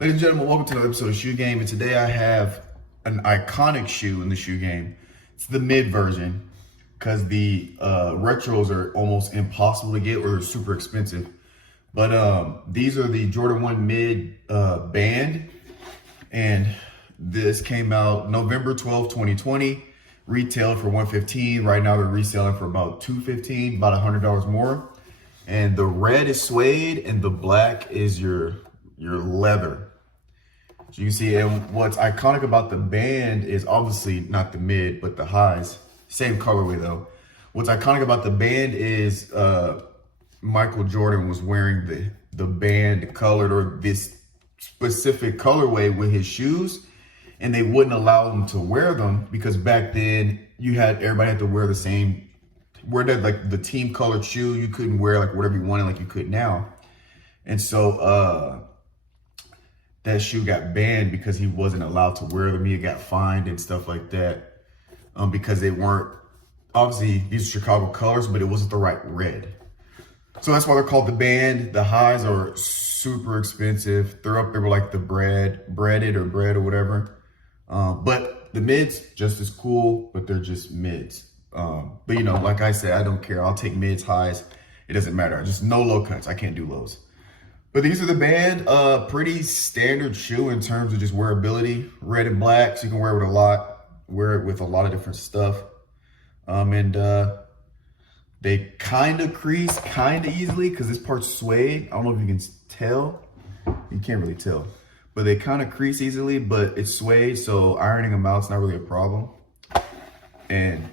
Ladies and gentlemen, welcome to another episode of Shoe Game. And today I have an iconic shoe in the shoe game. It's the mid version because the retros are almost impossible to get or they're super expensive. But these are the Jordan 1 mid band. And this came out November 12, 2020. Retailed for $115. Right now they're reselling for about $215, about $100 more. And the red is suede and the black is your leather. So you can see, and what's iconic about the band is obviously not the mid, but the highs. Same colorway though. What's iconic about the band is Michael Jordan was wearing the band colored or this specific colorway with his shoes, and they wouldn't allow him to wear them because back then everybody had to wear the same, wear that like the team colored shoe. You couldn't wear like whatever you wanted like you could now. And so that shoe got banned because he wasn't allowed to wear them. He got fined and stuff like that because they weren't, obviously these are Chicago colors, but it wasn't the right red. So that's why they're called the band. The highs are super expensive. They're up there with like the breaded or whatever. But the mids just as cool, but they're just mids. But you know, like I said, I don't care. I'll take mids, highs. It doesn't matter. Just no low cuts. I can't do lows. But these are the band, pretty standard shoe in terms of just wearability. Red and black, so you can wear it with a lot of different stuff. They kind of crease kind of easily because this part's suede. I don't know if you can tell. You can't really tell. But they kind of crease easily, but it's suede, so ironing them out is not really a problem. And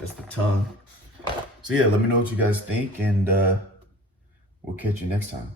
that's the tongue. So yeah, let me know what you guys think, and we'll catch you next time.